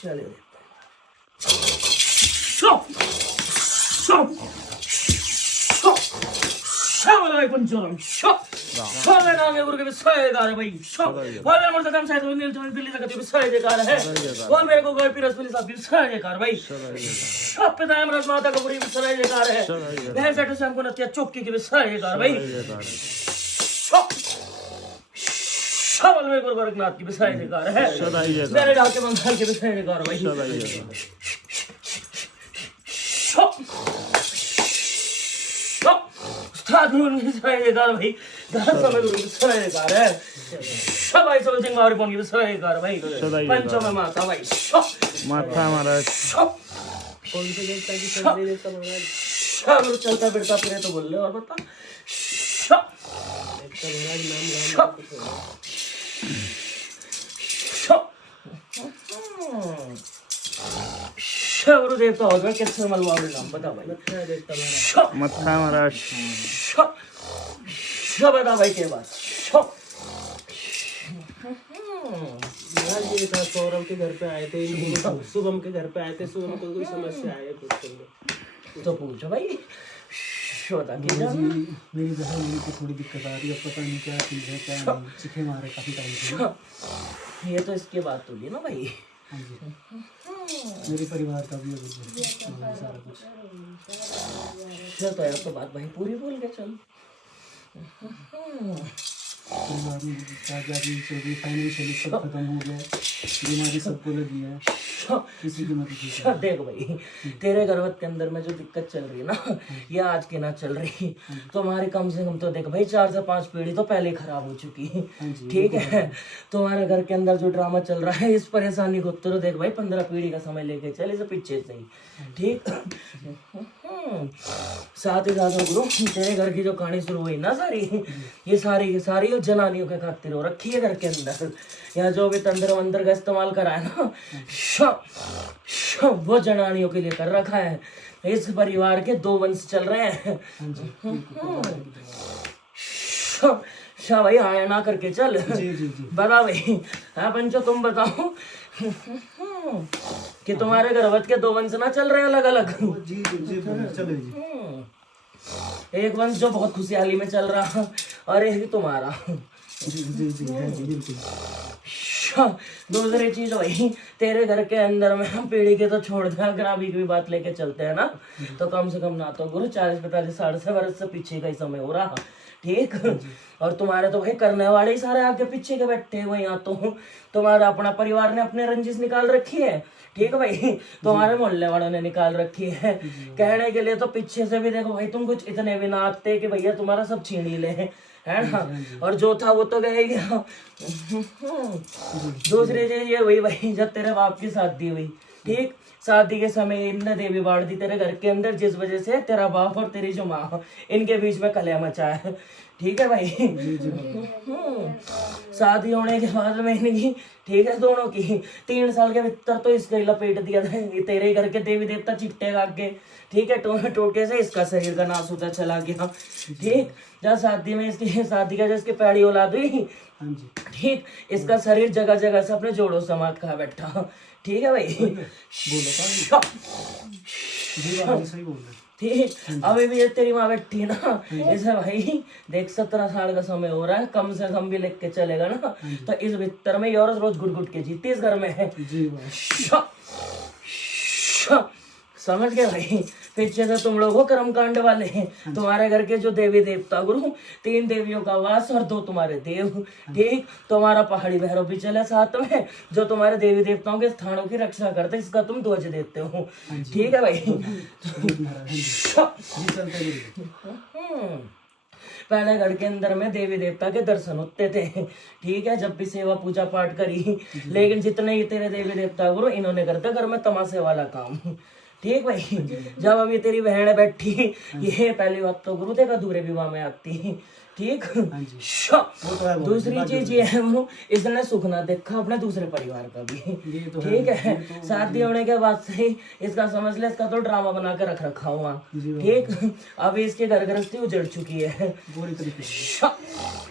चले पंचोरम भाई दिल्ली तक जयकार है और मेरे को साहब की जयकार भाई पितामह माता कपूरी की जयकार है बहन सेठ से हमको नतिया चौकी की जयकार भाई मेरे गोरखनाथ की जयकार है मेरे ढाके बंगाल की जयकार भाई जयकार भाई जयकार है भाई सब सिंह की जयकार भाई पंचों में माता भाई माता महाराज कौन से देवता की संदेश देवता महाराज चलता फिरता फिरे तो बोल रहे और बता महाराज नाम गुरु देवता हो गया किससे मलवा नाम बता भाई मत्था महाराज बता भाई के बात ये था सौरभ के घर पे आए थे शुभम के घर पे आए थे शुभम को कोई समस्या आई है तो पूछो भाई बता के मेरी बहन को थोड़ी दिक्कत आ रही है पता नहीं क्या चीज है क्या नहीं चिखे मारे काफी टाइम से ये तो इसके बात होगी ना भाई हाँ जी मेरे परिवार का भी सारा कुछ तो यार तो बात भाई पूरी बोल के चल परिवार में फाइनेंशियली सब खत्म हो गया बीमारी सबको लगी है किसी की मदद देख भाई तेरे गर्भत के अंदर में जो दिक्कत चल रही है ना ये आज की ना चल रही तो हमारे कम से कम तो देख भाई 4 से 5 पीढ़ी तो पहले खराब हो चुकी है ठीक है तुम्हारे घर के अंदर जो ड्रामा चल रहा है इस परेशानी को तो देख भाई 15 पीढ़ी का समय लेके चल इसे पीछे से ही ठीक साथ ही साथ गुरु तेरे घर की जो कहानी शुरू हुई ना सारी ये सारी की सारी जनानियों के खातिर हो रखी है घर के अंदर यहाँ जो भी तंत्र मंत्र का इस्तेमाल करा है ना वो जनानियों के लिए कर रखा है इस परिवार के 2 वंश चल रहे हैं शाह भाई आया ना करके चल बता भाई हाँ पंचो तुम बताओ कि तुम्हारे गर्भवत के 2 वंश ना चल रहे हैं अलग अलग एक वंश जो बहुत खुशहाली में चल रहा और एक तुम्हारा दूसरी चीज वही तेरे घर के अंदर में हम पीढ़ी के तो छोड़ दे अगर अभी की बात लेके चलते हैं ना तो कम से कम ना तो गुरु 40-45 60 वर्ष से पीछे का ही समय हो रहा ठीक और तुम्हारे तो भाई करने वाले ही सारे आगे पीछे के बैठे हुए यहाँ तो तुम्हारा अपना परिवार ने अपने रंजिश निकाल रखी है ठीक है भाई तुम्हारे मोहल्ले वालों ने निकाल रखी है कहने के लिए तो पीछे से भी देखो भाई तुम कुछ इतने भी ना आते कि भैया तुम्हारा सब छीन ही ले है ना और जो था वो तो गए गया दूसरी चीज ये हुई भाई जब तेरे बाप की शादी हुई ठीक शादी के समय इनने देवी बाढ़ दी तेरे घर के अंदर जिस वजह से तेरा बाप और तेरी जो माँ इनके बीच में कलह मचा है ठीक है भाई शादी होने के बाद में इनकी ठीक है दोनों की 3 साल के भीतर तो इसको लपेट दिया था तेरे घर के देवी देवता चिट्टे के ठीक है टोटे से इसका शरीर का नाश होता चला गया ठीक जब शादी में इसकी शादी का जिसकी पैड़ी औलाद हुई ठीक इसका शरीर जगह जगह से अपने जोड़ों समात खा बैठा ठीक है भाई ठीक अभी भी तेरी माँ बैठी ना ऐसे भाई देख 17 साल का समय हो रहा है कम से कम भी लेके के चलेगा ना तो इस भीतर में औरत रोज घुट घुट के जीती इस घर में है समझ गए भाई पीछे से तुम लोग हो कर्मकांड वाले हैं तुम्हारे घर के जो देवी देवता गुरु 3 देवियों का वास और 2 तुम्हारे देव ठीक तुम्हारा पहाड़ी भैरव भी चला साथ में जो तुम्हारे देवी देवताओं के स्थानों की रक्षा करते इसका तुम ध्वज देते हो ठीक है भाई पहले घर के अंदर में देवी देवता के दर्शन होते थे ठीक है जब भी सेवा पूजा पाठ करी लेकिन जितने ही तेरे देवी देवता गुरु इन्होंने करते घर में तमाशे वाला काम ठीक भाई जब अभी तेरी बहन बैठी ये पहली बात तो गुरु देखा दूसरे विवाह में आती ठीक दूसरी चीज ये है वो इसने सुख ना देखा अपने दूसरे परिवार का भी ठीक है शादी होने के बाद से ही इसका समझ ले इसका तो ड्रामा बना के रख रखा हुआ ठीक अभी इसकी घर गृहस्थी उजड़ चुकी है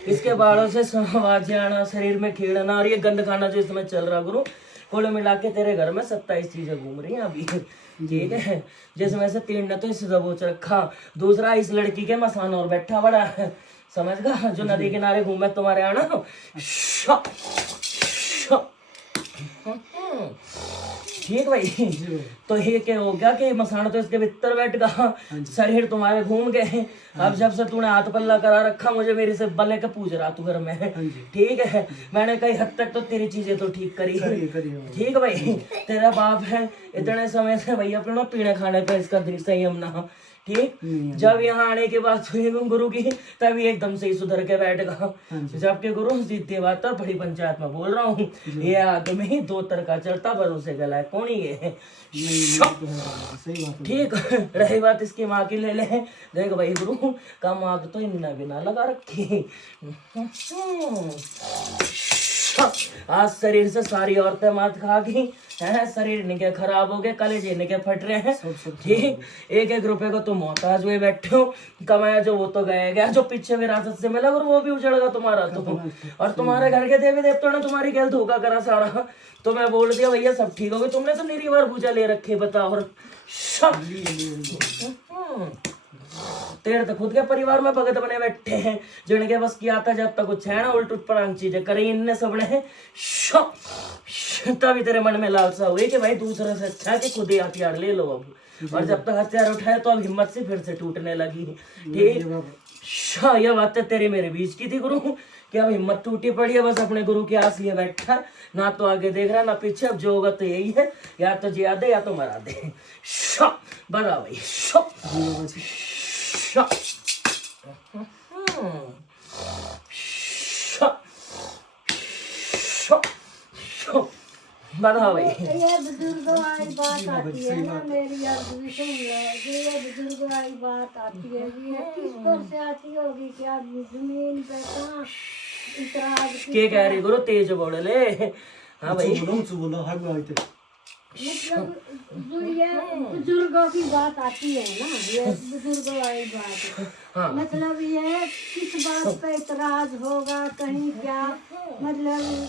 इसके बालों से आवाजें आना शरीर में खीड़ना और ये गंद खाना जो इसमें चल रहा गुरु कुल मिला के तेरे घर में 27 चीजें घूम रही हैं अभी, ठीक है। जिसमें से 3 ने तो इस दबोच रखा, दूसरा इस लड़की के मसान और बैठा बड़ा है, समझ गया, जो नदी किनारे घूमे तुम्हारे आना। ठीक भाई, तो ये क्या हो गया कि मसाना तो इसके भीतर बैठ गया, शरीर तुम्हारे घूम गए। अब जब से तूने हाथ पल्ला करा रखा, मुझे मेरे से बल्ले के पूछ रहा तू घर में, ठीक है। मैंने कई हद तक तो तेरी चीजें तो ठीक करी, ठीक भाई। तेरा बाप है इतने समय से भाई अपना पीने खाने पे इसका संयम ना, ठीक। जब यहाँ आने के बाद हुई गुरु की, तभी एकदम से ही सुधर के बैठ गया। जबकि गुरु सीधी बात है, बड़ी पंचायत में बोल रहा हूँ, ये आगे में ही 2 तरह का चलता, भरोसे गला है कौन ही ये, ठीक। रही बात इसकी माँ की, ले ले, देख भाई गुरु कम आग तो इन्ना बिना लगा रखी। आज शरीर से सारी औरतें मात खा गई हैं, शरीर इनके खराब हो गए, कलेजे इनके फट रहे हैं, ठीक। 1-1 रुपए को तुम मोहताज हुए बैठे हो, कमाया जो वो तो गया गया, जो पीछे विरासत से मिला और वो भी उजड़ गया तुम्हारा तो। और तुम्हारे घर के देवी देवताओं ने तुम्हारी खेल धोखा करा सारा, तो मैं बोल दिया भैया सब ठीक हो गए। तुमने तो मेरी बार पूजा ले रखे, बताओ। और तेरे तो खुद के परिवार में भगत बने बैठे हैं, जिनके बस की आता जाता कुछ है ना, उल्ट पटांग चीजें करी इनने सबने। तभी तेरे मन में लालसा हुई कि भाई दूसरे से अच्छा है कि खुद ही हथियार ले लो अब। और जब तक हथियार उठाए तो अब हिम्मत से फिर से टूटने लगी, ठीक। यह बातें तेरी मेरे बीच की थी गुरु, कि अब हिम्मत टूटी पड़ी है, बस अपने गुरु की आस लिए बैठा, ना तो आगे देख रहा ना पीछे। अब जो होगा तो यही है, या तो जिया दे या तो मरा दे। बड़ा भाई बड़ा भाई। ये बुजुर्गों वाली बात आती है ना, मेरी अर्ज भी सुन लो, ये बुजुर्गों वाली बात आती है, ये किस पर से आती होगी, क्या जमीन पे कहाँ इतराज के कह रही गुरु, तेज बोल ले। हाँ भाई, मतलब जो ये बुजुर्गों की बात आती है ना, ये बुजुर्गों वाली बात, मतलब ये किस बात पे इतराज होगा, कहीं क्या, मतलब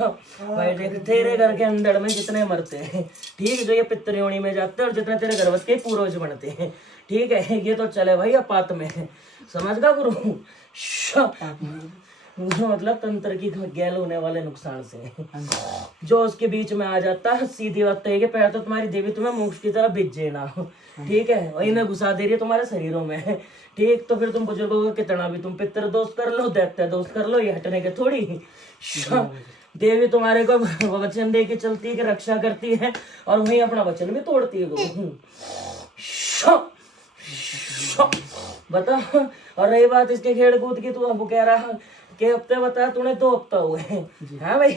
भाई देख, तेरे घर के अंदर में जितने मरते हैं, ठीक, जो ये पितृयोनि में जाते हैं, और जितने तेरे गर्भवत के पूर्वज बनते हैं, ठीक है, ये तो चले भाई अपात में, समझ गा गुरु। मतलब तंत्र की गैल होने वाले नुकसान से जो उसके बीच में आ जाता है, सीधी बात तो है कि पहले तो तुम्हारी देवी तुम्हें मोक्ष की तरफ भेजे ना, ठीक है, और इन्हें घुसा दे रही है तुम्हारे शरीरों में, ठीक। तो फिर तुम बुजुर्गों को कितना भी तुम पितर दोस्त कर लो, दैत्य दोस्त कर लो, ये हटने के थोड़ी। देवी तुम्हारे को वचन दे के चलती है कि रक्षा करती है, और वही अपना वचन भी तोड़ती है गुरु, बता। और रही बात इसके खेड़ कूद की, तू अब कह रहा कि हफ्ते बता, तूने 2 हफ्ता हुए हैं, हाँ भाई।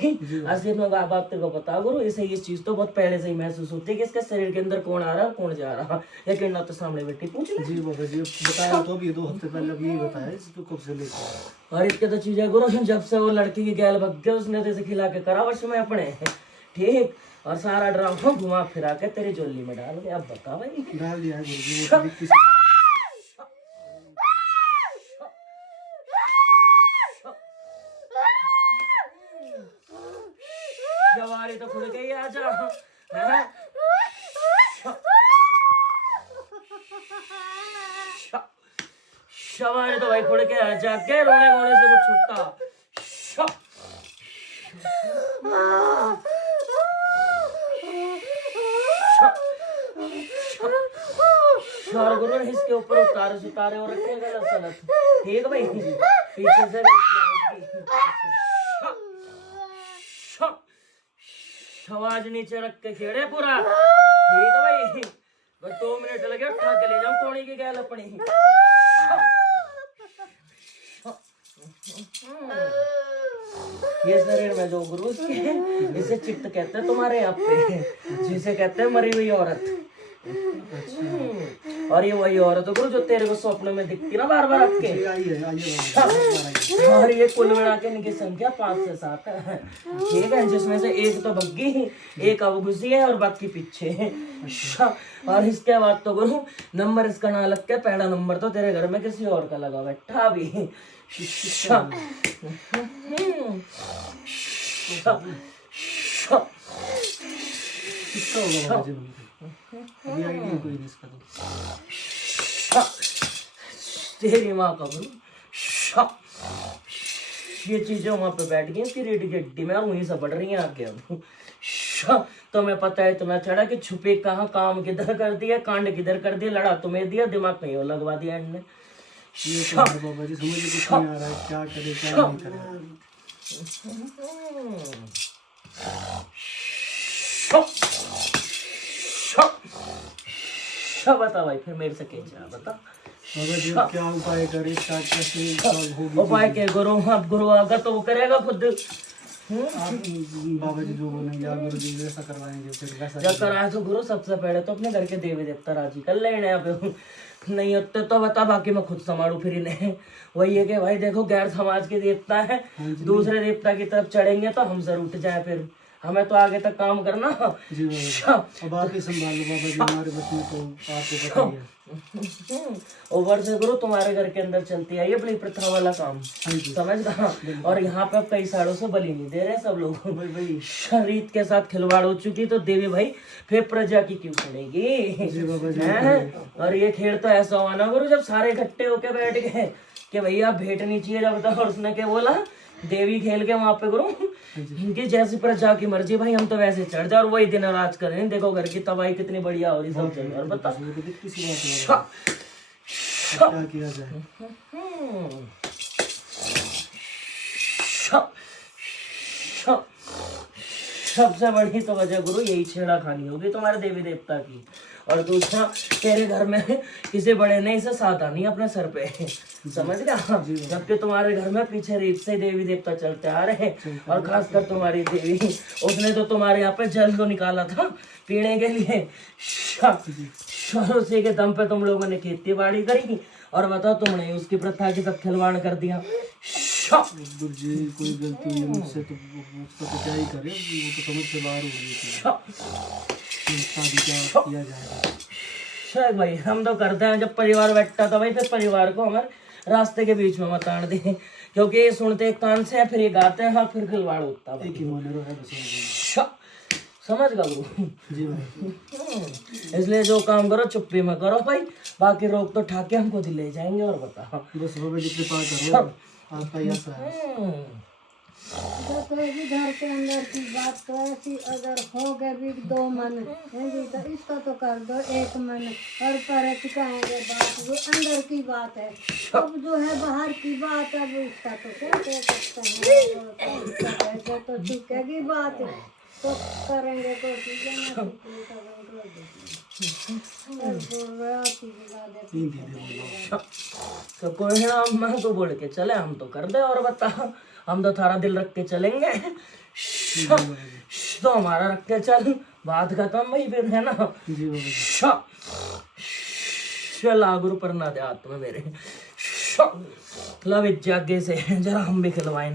असलियत में बात तेरे को पता गुरु, इसे ये चीज तो बहुत पहले से ही महसूस होती है कि इसके शरीर के अंदर कौन आ रहा है कौन जा रहा है, लेकिन ना तो सामने बेटी पूछ ले। जी बाबा जी, बताया तो अभी 2 हफ्ते पहले यही बताया, इसको कब से लेकर। और इसके तो चीजें गुरु, जब से वो लड़की की गैल भग गया, उसने तो इसे खिला के करा वर्ष में अपने, ठीक। और सारा ड्रामा घुमा फिरा के तेरी जोली में डाल के, अब बता भाई। डाल दिया है गुरु जी, जवारी तो खुद गई, आजा, है? शवारी तो भाई खुद के आजा के, रोने गोने से कुछ छुट्टा। और गुरु ने इसके ऊपर उतारे और रखे गलत सलत, ठीक भाई, पीछे से आवाज नीचे रख के खेड़े पूरा, ठीक है भाई। बस 2 मिनट लगे, उठा के ले जाऊं कोणी की गैल अपनी। ये शरीर में जो गुरु इसके, इसे चित्त कहते हैं तुम्हारे यहाँ पे, जिसे कहते हैं मरी हुई औरत। और ये वही औरत गुरु जो तेरे को स्वप्न में दिखती ना बार बार आपके। और ये कुल मिला के इनकी संख्या 5 से 7 है, ठीक है, जिसमें से एक तो भग्गी, एक अब घुसी है और बाकी पीछे है। और इसके बाद तो गुरु नंबर इसका ना लग के, पहला नंबर तो तेरे घर में किसी और का लगा बैठा भी। किसका होगा बाबा जी मुझे अभी आइडिया कोई नहीं इसका तो तेरी माँ का गुरु। ये चीजें वहां पे बैठ गई तेरी गड्डी में और वहीं से बढ़ रही हैं आगे अब। तुम्हें पता है इतना चढ़ा कि छुपे कहाँ, काम किधर कर दिया, कांड किधर कर दिया, लड़ा तुम्हें दिया, दिमाग कहीं और लगवा दिया इनने। ये तो है बाबा जी, समझ में कुछ नहीं आ रहा है क्या करे क्या नहीं करे। बता भाई फिर मेरे से क्या बता बाबा जी अब क्या उपाय करे, क्या कैसे होगी उपाय के गुरु, अब गुरु आगा तो वो करेगा खुद। आप बाबा जी जो बोलेंगे आप गुरु जी वैसा करवाएंगे फिर वैसा जब कराए तो गुरु सबसे पहले तो अपने घर के देवी देवता राजी कर लेने। अब नहीं होते तो बता, बाकी मैं खुद संभालू फिर इन्हें। वही है कि भाई देखो गैर समाज के देवता है, दूसरे देवता की तरफ चढ़ेंगे तो हम जरूर उठ जाए, फिर हमें तो आगे तक काम करना। जी बाबा जी अब आप ही संभाल लो बाबा जी, हमारे बच्चे तो आपको पता ही है। ओवर से गुरु तुम्हारे घर के अंदर चलती है ये बड़ी प्रथा वाला काम, समझ रहा। और यहाँ पे अब कई सालों से बलि नहीं दे रहे सब लोग। भाई शरीर के साथ खिलवाड़ हो चुकी तो देवी भाई फिर प्रजा की क्यों पड़ेगी। जी बाबा जी हैं? और ये खेल तो ऐसा हुआ ना गुरु, जब सारे इकट्ठे होके बैठ गए कि भैया भेंट नहीं चाहिए जब तक, और उसने क्या बोला देवी खेल के वहां पे गुरु कि जैसी प्रजा की मर्जी भाई हम तो वैसे चढ़ जाओ, और वही दिन राज करें। देखो घर की तबाही कितनी बढ़िया हो रही सब जगह। और बता किसी बात क्या किया जाए। सबसे बड़ी तो वजह गुरु यही छेड़ा खानी होगी तुम्हारे देवी देवता की। और दूसरा तेरे घर में किसी बड़े ने इसे साधा नहीं अपने सर पे, समझ गया। जबकि तुम्हारे घर में पीछे रीत से देवी देवता चलते आ रहे हैं। और खासकर तुम्हारी देवी, उसने तो तुम्हारे यहाँ पे जल को निकाला था पीने के लिए। और उसी के दम पे तुम लोगों ने खेती बाड़ी करी, और बताओ तुमने उसकी प्रथा के साथ खिलवाड़ कर दिया। गुरु जी कोई गलती हुई मुझसे तो उसका तो क्या ही करे, वो तो समझ से बाहर हो गई थी। शादी क्या किया जाएगा। शायद भाई हम तो करते हैं, जब परिवार बैठता था भाई फिर परिवार को हमारे रास्ते के बीच में मत आने दें, क्योंकि ये सुनते एक कान से है फिर ये गाते हैं, हाँ फिर खिलवाड़ होता है। एक ही मोनेरो है बस। समझ गया गुरु। जी भाई इसलिए जो काम करो चुप्पी में करो भाई, बाकी रोक तो ठाके हमको दिल ले जाएंगे। और बता बस बाबा जी कृपा करो, आपका ही आशा है। तो भी घर के अंदर की बात तो ऐसी अगर हो गए भी दो मन है जी तो इसको तो कर दो एक मन, और पर कहेंगे बात वो अंदर की बात है। अब जो है बाहर की बात, अब उसका तो क्या कह सकते हैं, ऐसे तो चुकेगी बात तो करेंगे तो ठीक है ना। तो कोई ना, मैं तो बोल के चले हम तो कर दे। और बता हम तो थारा दिल रख के चलेंगे, तो हमारा रख के चल, बात खत्म भाई फिर, है ना। जी बाबा चला गुरु पर ना दे हाथ में मेरे, लव जागे से जरा हम भी खिलवाए।